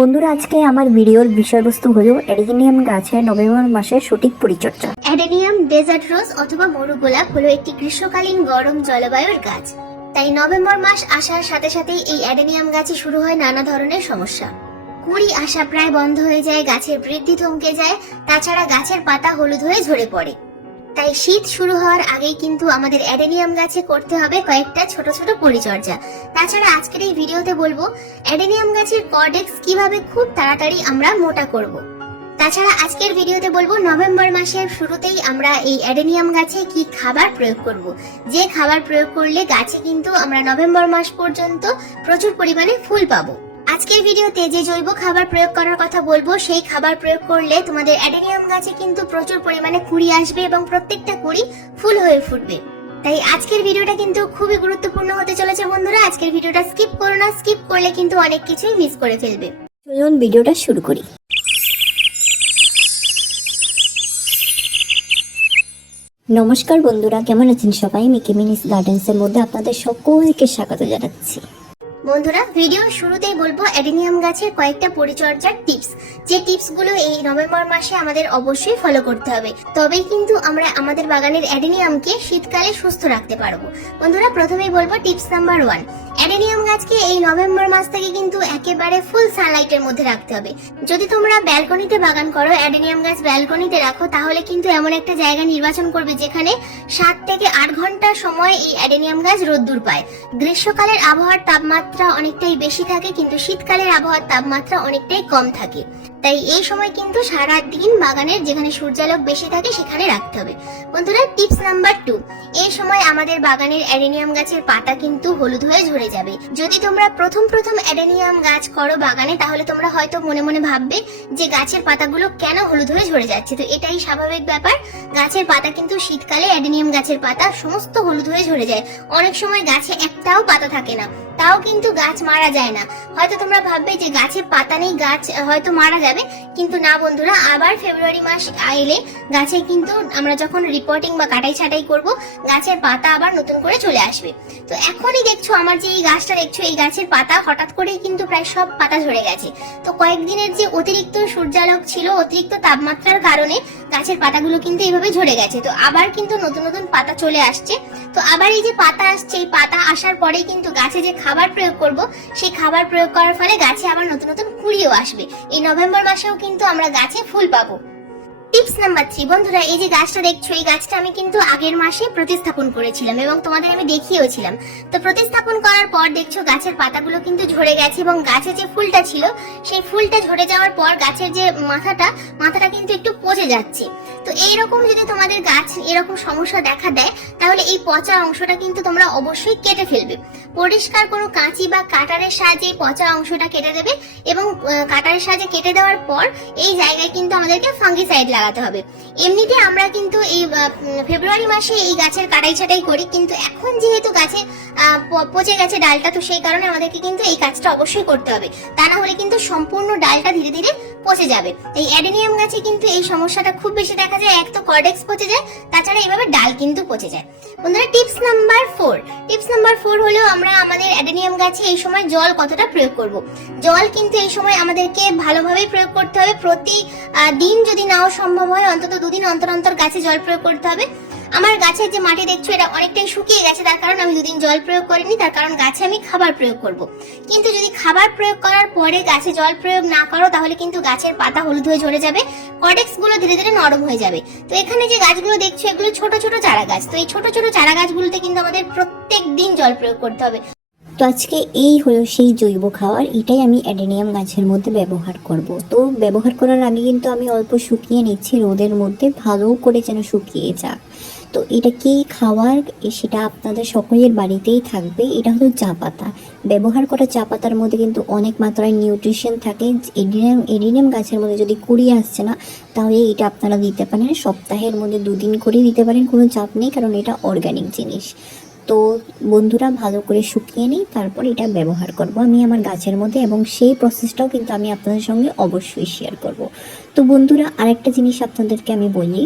বন্ধুরা, আজকে আমার ভিডিওর বিষয়বস্তু হলো অ্যাডেনিয়াম গাছের নভেম্বর মাসের সঠিক পরিচর্যা। অ্যাডেনিয়াম ডেজার্ট রোজ অথবা মরু গোলাপ হলো একটি গ্রীষ্মকালীন গরম জলবায়ুর গাছ। তাই নভেম্বর মাস আসার সাথে সাথেই এই অ্যাডেনিয়াম গাছে শুরু হয় নানা ধরনের সমস্যা। কুড়ি আসা প্রায় বন্ধ হয়ে যায়, গাছের বৃদ্ধি থমকে যায়, তাছাড়া গাছের পাতা হলুদ হয়ে ঝরে পড়ে। তাই শীত শুরু হওয়ার আগেই কিন্তু আমাদের অ্যাডেনিয়াম গাছে করতে হবে কয়েকটা ছোট ছোট পরিচর্যা তাছাড়া আজকের এই ভিডিওতে বলব, অ্যাডেনিয়াম গাছের কর্ডেক্স কীভাবে খুব তাড়াতাড়ি আমরা মোটা করব। তাছাড়া আজকের ভিডিওতে বলব, নভেম্বর মাসের শুরুতেই আমরা এই অ্যাডেনিয়াম গাছে কি খাবার প্রয়োগ করব। যে খাবার প্রয়োগ করলে গাছে কিন্তু আমরা নভেম্বর মাস পর্যন্ত প্রচুর পরিমাণে ফুল পাবো আজকের ভিডিওতে যে জৈব খাবার প্রয়োগ করার কথা বলব, সেই খাবার প্রয়োগ করলে তোমাদের অ্যাডেনিয়াম গাছে কিন্তু প্রচুর পরিমাণে কুড়ি আসবে এবং প্রত্যেকটা কুড়ি ফুল হয়ে ফুটবে। তাই আজকের ভিডিওটা কিন্তু খুবই গুরুত্বপূর্ণ হতে চলেছে বন্ধুরা। আজকের ভিডিওটা স্কিপ করো না, স্কিপ করলে কিন্তু অনেক কিছুই মিস করে ফেলবে। চলুন ভিডিওটা শুরু করি। নমস্কার বন্ধুরা, কেমন আছেন সবাই? মিকি মিনিস গার্ডেন্সের মধ্যে আপনাদের সকলকে স্বাগত জানাচ্ছি। বন্ধুরা ভিডিও শুরুতেই বলব, অ্যাডেনিয়াম গাছের কয়েকটা পরিচর্যার টিপস যে টিপসগুলো এই নভেম্বর মাসে আমাদের অবশ্যই ফলো করতে হবে। তবেই কিন্তু আমরা আমাদের বাগানের অ্যাডেনিয়ামকে শীতকালে সুস্থ রাখতে পারব। বন্ধুরা, প্রথমেই বলব টিপস নাম্বার ওয়ান অ্যাডেনিয়াম গাছকে এই নভেম্বর মাস থেকে কিন্তু একেবারে ফুল সানলাইটের মধ্যে রাখতে হবে। যদি তোমরা ব্যালকনিতে বাগান করো, অ্যাডেনিয়াম গাছ ব্যালকনিতে রাখো, তাহলে কিন্তু এমন একটা জায়গা নির্বাচন করবে যেখানে সাত থেকে আট ঘণ্টা সময় এই অ্যাডেনিয়াম গাছ রোদ্দুর পায়। গ্রীষ্মকালের আবহাওয়ার তাপমাত্রা অনেকটাই বেশি থাকে, কিন্তু শীতকালের আবহাওয়ার তাপমাত্রা অনেকটাই কম থাকে। তাই এই সময় কিন্তু সারা দিন বাগানের যেখানে সূর্যালোক বেশি থাকে সেখানে রাখতে হবে। বন্ধুরা, টিপস নাম্বার টু, এই সময় আমাদের বাগানের অ্যাডেনিয়াম গাছের পাতা কিন্তু হলুদ হয়ে ঝরে যাবে। যদি তোমরা প্রথম প্রথম অ্যাডেনিয়াম গাছ করো বাগানে, তাহলে তোমরা হয়তো মনে মনে ভাববে যে গাছের পাতাগুলো কেন হলুদ হয়ে ঝরে যাচ্ছে। তো এটাই স্বাভাবিক ব্যাপার। গাছের পাতা কিন্তু শীতকালে অ্যাডেনিয়াম গাছের পাতা সমস্ত হলুদ হয়ে ঝরে যায়। অনেক সময় গাছে একটাও পাতা থাকে না, তাও কিন্তু গাছ মারা যায় না। হয়তো তোমরা ভাববে যে গাছে পাতা নেই, গাছ হয়তো মারা যাবে। কিন্তু না বন্ধুরা, আবার ফেব্রুয়ারি মাস এলে গাছে কিন্তু আমরা যখন রিপোর্টিং বা কাটাই ছাটাই করব, গাছের পাতা আবার নতুন করে চলে আসবে। তো এখনই দেখছ আমার যে এই গাছটা, দেখছ এই গাছের পাতা, হঠাৎ করেই কিন্তু প্রায় সব পাতা ঝরে গেছে। তো কয়েকদিনের যে অতিরিক্ত সূর্যালোক ছিল, অতিরিক্ত তাপমাত্রার কারণে গাছের পাতাগুলো কিন্তু এইভাবে ঝরে গেছে। তো আবার কিন্তু নতুন নতুন পাতা চলে আসছে। তো আবার এই যে পাতা আসছে, এই পাতা আসার পরেই কিন্তু গাছে যে খাবার প্রয়োগ করব, সেই খাবার প্রয়োগ করার ফলে গাছে আবার নতুন নতুন কুড়িও আসবে। এই নভেম্বর মাসেও কিন্তু আমরা গাছে ফুল পাবো। Tips number three. বন্ধুরা, এই যে গাছটা দেখছ, এই গাছটা আমি কিন্তু আগের মাসে প্রতিস্থাপন করেছিলাম এবং তোমাদের আমি দেখিয়েওছিলাম। তো প্রতিস্থাপন করার পর দেখছ, গাছের পাতাগুলো কিন্তু ঝরে গেছে এবং গাছে যে ফুলটা ছিল, সেই ফুলটা ঝরে যাওয়ার পর গাছের যে মাথাটা মাথাটা কিন্তু একটু পচে যাচ্ছে। তো এইরকম যদি তোমাদের গাছ এরকম সমস্যা দেখা দেয়, তাহলে এই পচা অংশটা কিন্তু তোমরা অবশ্যই কেটে ফেলবে। পরিষ্কার কোনো কাঁচি বা কাটারের সাহায্যে এই পচা অংশটা কেটে দেবে এবং কাটারের সাহায্যে কেটে দেওয়ার পর এই জায়গায় কিন্তু আমাদেরকে ফাঙ্গিসাইড লাগাতে হবে। এমনিতে আমরা কিন্তু এই ফেব্রুয়ারি মাসে এই গাছের কাটাই ছাটাই করি, কিন্তু এখন যেহেতু গাছে পচে গেছে ডালটা, তো সেই কারণে আমাদেরকে কিন্তু এই কাজটা অবশ্যই করতে হবে। তা না হলে কিন্তু সম্পূর্ণ ডালটা ধীরে ধীরে পচে যাবে। এই অ্যাডেনিয়াম গাছে কিন্তু এই সমস্যাটা খুব বেশি দেখা যায়, এক তো কর্ডেক্স পচে যায়, তাছাড়া এইভাবে ডাল কিন্তু পচে যায়। বন্ধুরা, tips number four. Tips number four হলেও আমরা আমাদের অ্যাডেনিয়াম গাছে এই সময় জল কতটা প্রয়োগ করব। জল কিন্তু এই সময় আমাদেরকে ভালোভাবে প্রয়োগ করতে হবে। প্রতি দিন যদি নাও সম্ভব হয়, অন্তত দুদিন অন্তর অন্তর গাছে জল প্রয়োগ করতে হবে। আমার গাছের যে মাটি দেখছ, এটা অনেকটাই শুকিয়ে গেছে, তার কারণ আমি দুদিন জল প্রয়োগ করিনি, তার কারণ গাছে আমি খাবার প্রয়োগ করব। কিন্তু যদি খাবার প্রয়োগ করার পরে গাছে জল প্রয়োগ না করো, তাহলে কিন্তু গাছের পাতা হলুদ হয়ে ঝরে যাবে কডেক্সগুলো ধীরে ধীরে নরম হয়ে যাবে। তো এখানে যে গাছগুলো দেখছ, এগুলো ছোট ছোট চারা গাছ। তো এই ছোট ছোট চারা গাছগুলোতে কিন্তু আমাদের প্রত্যেক দিন জল প্রয়োগ করতে হবে। তো আজকে এই হলো সেই জৈব খাবার এটাই আমি অ্যাডেনিয়াম গাছের মধ্যে ব্যবহার করব। তো ব্যবহার করার আগে কিন্তু আমি অল্প শুকিয়ে নিচ্ছি, রোদের মধ্যে ভালো করে যেন শুকিয়ে যাক। তো এটা কি খাওয়ার? সেটা আপনাদের সকলের বাড়িতেই থাকবে। এটা হলো চা পাতা। ব্যবহার করা চা পাতার মধ্যে কিন্তু অনেক মাত্রায় নিউট্রিশন থাকে। এডিনিয়াম এডিনিয়াম গাছের মধ্যে যদি কুড়িয়ে আসছে না, তাহলে এটা আপনারা দিতে পারেন। সপ্তাহের মধ্যে দুদিন করে দিতে পারেন। কোনো চাপ নেই, কারণ এটা অর্গানিক জিনিস। তো বন্ধুরা, ভালো করে শুকিয়ে নিই তারপর এটা ব্যবহার করব আমি আমার গাছের মধ্যে এবং সেই প্রসেসটাও কিন্তু আমি আপনাদের সঙ্গে অবশ্যই শেয়ার করব। তো বন্ধুরা, আরেকটা জিনিস আপনাদেরকে আমি বলি।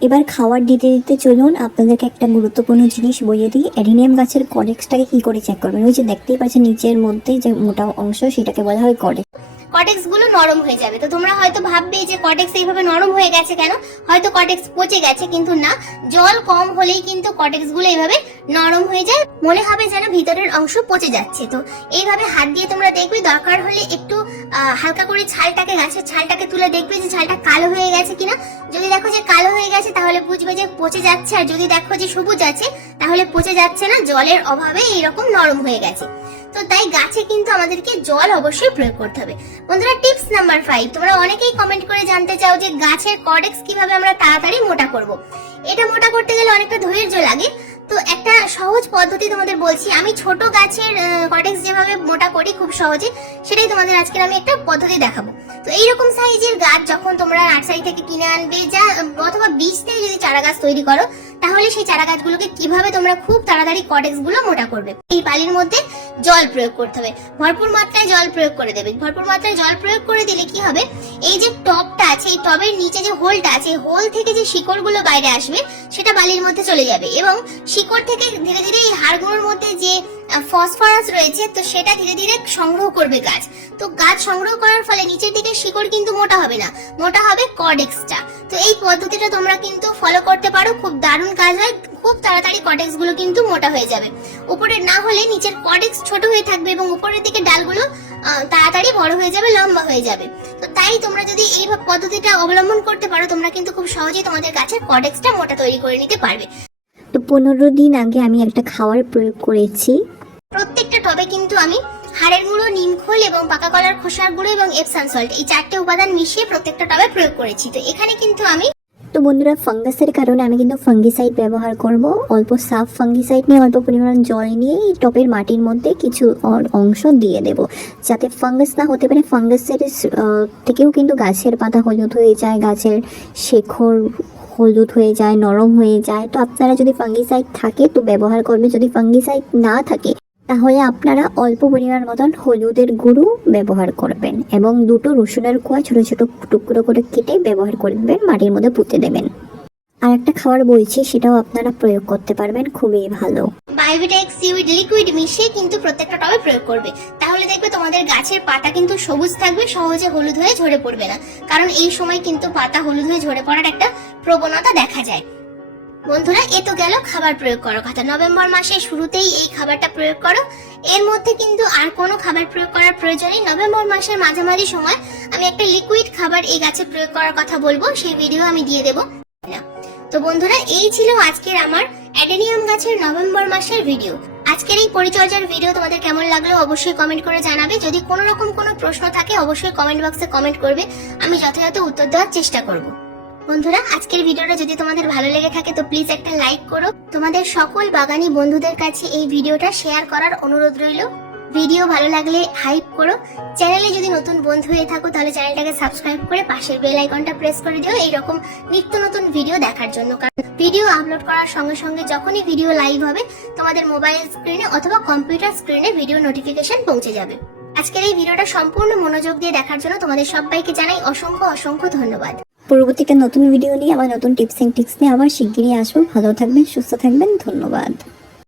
এবার খাওয়ার দিতে দিতে চলুন, আপনাদেরকে একটা গুরুত্বপূর্ণ জিনিস বইয়ে দিই। অ্যাডিনিয়াম গাছের কডেক্সটাকে কি করে চেক করবেন? ওই যে দেখতেই পাচ্ছেন, নিচের মধ্যে যে মোটা অংশ, সেটাকে বলা হয় কডেক্স। কটেক্সগুলো নরম হয়ে যাবে। তো তোমরা হয়তো ভাববে যে কটেক্স এইভাবে নরম হয়ে গেছে কেন? হয়তো কটেক্স পচে গেছে, কিন্তু না। জল কম হলেই কিন্তু কটেক্সগুলো এইভাবে নরম হয়ে যায়। মনে হবে যেন ভিতরের অংশ পচে যাচ্ছে। তো এইভাবে হাত দিয়ে তোমরা দেখবে, দরকার হলে একটু হালকা করে ছালটাকে, গাছের ছালটাকে তুলে দেখবে যে ছালটা কালো হয়ে গেছে কিনা। যদি দেখো যে কালো হয়ে গেছে, তাহলে বুঝবে যে পচে যাচ্ছে। আর যদি দেখো যে সবুজ আছে, তাহলে পচে যাচ্ছে না। জলের অভাবে এইরকম নরম হয়ে গেছে। তো তাই গাছে কিন্তু আমাদেরকে জল অবশ্যই প্রয়োগ করতে হবে। বন্ধুরা টিপস নাম্বার ফাইভ তোমরা অনেকেই কমেন্ট করে জানতে চাও যে গাছের কডেক্স কীভাবে আমরা তাড়াতাড়ি মোটা করব। এটা মোটা করতে গেলে অনেকটা ধৈর্য লাগে। তো একটা সহজ পদ্ধতি তোমাদের বলছি, আমি ছোট গাছের কডেক্স যেভাবে মোটা করি খুব সহজে, সেটাই তোমাদের আজকে আমি একটা পদ্ধতি দেখাবো। তো এইরকম সাইজের গাছ যখন তোমরা নার্সারি থেকে কিনে আনবে, যা, অথবা বীজ থেকে যদি চারা গাছ তৈরি করো, তাহলে সেই চারা গাছগুলোকে কীভাবে তোমরা খুব তাড়াতাড়ি কটেক্সগুলো মোটা করবে। এই বালির মধ্যে জল প্রয়োগ করতে হবে। ভরপুর মাত্রায় জল প্রয়োগ করে দেবে ভরপুর মাত্রায় জল প্রয়োগ করে দিলে কি হবে? এই যে টপটা আছে, এই টবের নিচে যে হোলটা আছে, এই হোল থেকে যে শিকড়গুলো বাইরে আসবে, সেটা বালির মধ্যে চলে যাবে এবং শিকড় থেকে ধীরে ধীরে এই হাড়গুলোর মধ্যে যে ফসফরাস রয়েছে, তো সেটা ধীরে ধীরে সংগ্রহ করবে গাছ। তো গাছ সংগ্রহ করার ফলে নিচের দিকে শিকড় কিন্তু মোটা হবে না। মোটা হবে কডেক্সটা তো এই পদ্ধতিটা তোমরা কিন্তু ফলো করতে পারো। খুব দারুণ কাজ হয়। খুব তাড়াতাড়ি কডেক্সগুলো কিন্তু মোটা হয়ে যাবে। উপরে না হলে নিচের কডেক্স ছোট হয়ে থাকবে এবং উপরের দিকে ডালগুলো তাড়াতাড়ি বড় হয়ে যাবে লম্বা হয়ে যাবে। তো তাই তোমরা যদি এই পদ্ধতিটা অবলম্বন করতে পারো তোমরা কিন্তু খুব সহজেই তোমাদের গাছের কটেক্সটা মোটা তৈরি করে নিতে পারবে। তো পনেরো দিন আগে আমি একটা খাবার প্রয়োগ করেছি। প্রত্যেকটা টবে কিন্তু আমি হাড়ের গুঁড়ো নিমখোল এবং পাকা কলার খোসার গুঁড়ো এবং এপসান সল্ট এই চারটে উপাদান মিশিয়ে প্রত্যেকটা টবে প্রয়োগ করেছি। তো এখানে কিন্তু আমি তো বন্ধুরা ফাঙ্গাসের কারণে আমি কিন্তু ফাঙ্গিসাইড ব্যবহার করব। অল্প সাফ ফাঙ্গিসাইড নিয়ে, অল্প পরিমাণ জল নিয়ে এই টপের মাটির মধ্যে কিছু অংশ দিয়ে দেব। যাতে ফাঙ্গাস না হতে পারে ফাঙ্গাসের থেকেও কিন্তু গাছের পাতা হলুদ হয়ে যায়, গাছের শেখর হলুদ হয়ে যায়, নরম হয়ে যায়। তো আপনারা যদি ফাঙ্গিসাইড থাকে, তো ব্যবহার করবেন। যদি ফাঙ্গিসাইড না থাকে তাহলে আপনারা অল্প পরিমাণ মতন হলুদের গুঁড়ো ব্যবহার করবেন এবং দুটো রসুনের কোয়া ছোটো ছোটো টুকরো করে কেটে ব্যবহার করবেন, মাটির মধ্যে পুঁতে দেবেন। আর একটা খাবার বলছি সেটাও আপনারা প্রয়োগ করতে পারবেন, খুবই ভালো। বায়োভিটেক সিউইড লিকুইড মিশিয়ে কিন্তু প্রত্যেকটা টবে প্রয়োগ করবে। তাহলে দেখবে তোমাদের গাছের পাতা কিন্তু সবুজ থাকবে, সহজে হলুদ হয়ে ঝরে পড়বে না। কারণ এই সময় কিন্তু পাতা হলুদ হয়ে ঝরে পড়ার একটা প্রবণতা দেখা যায়। বন্ধুরা, এ তো গেল খাবার প্রয়োগ করার কথা। নভেম্বর মাসের শুরুতেই এই খাবারটা প্রয়োগ করো। এর মধ্যে কিন্তু আর কোনো খাবার প্রয়োগ করার প্রয়োজন নেই। নভেম্বর মাসের মাঝামাঝি সময় আমি একটা লিকুইড খাবার এই গাছে প্রয়োগ করার কথা বলব। সেই ভিডিও আমি দিয়ে দেবো। তো বন্ধুরা, এই ছিল আজকের আমার অ্যাডেনিয়াম গাছের নভেম্বর মাসের ভিডিও আজকের এই পরিচর্যার ভিডিও তোমাদের কেমন লাগল অবশ্যই কমেন্ট করে জানাবে। যদি কোনো রকম কোনো প্রশ্ন থাকে, অবশ্যই কমেন্ট বক্সে কমেন্ট করবে। আমি যথাযথ উত্তর দেওয়ার চেষ্টা করব। বন্ধুরা, আজকের ভিডিওটা যদি তোমাদের ভালো লেগে থাকে, তো প্লিজ একটা লাইক করো। তোমাদের সকল বাগানি বন্ধুদের কাছে এই ভিডিওটা শেয়ার করার অনুরোধ রইল। ভিডিও ভালো লাগলে হাইপ করো। চ্যানেলে যদি নতুন বন্ধু হয়ে থাকো, তাহলে চ্যানেলটাকে সাবস্ক্রাইব করে পাশের বেল আইকনটা প্রেস করে দিও। এইরকম নিত্য নতুন ভিডিও দেখার জন্য। কারণ ভিডিও আপলোড করার সঙ্গে সঙ্গে যখনই ভিডিও লাইভ হবে, তোমাদের মোবাইল স্ক্রিনে অথবা কম্পিউটার স্ক্রিনে ভিডিও নোটিফিকেশন পৌঁছে যাবে। আজকের এই ভিডিওটা সম্পূর্ণ মনোযোগ দিয়ে দেখার জন্য তোমাদের সবাইকে জানাই অসংখ্য অসংখ্য ধন্যবাদ। পরবর্তীতে নতুন ভিডিও নিয়ে আবার নতুন টিপস অ্যান্ড টিক্স নিয়ে আবার শিগগিরই আসব। ভালো থাকবেন, সুস্থ থাকবেন, ধন্যবাদ।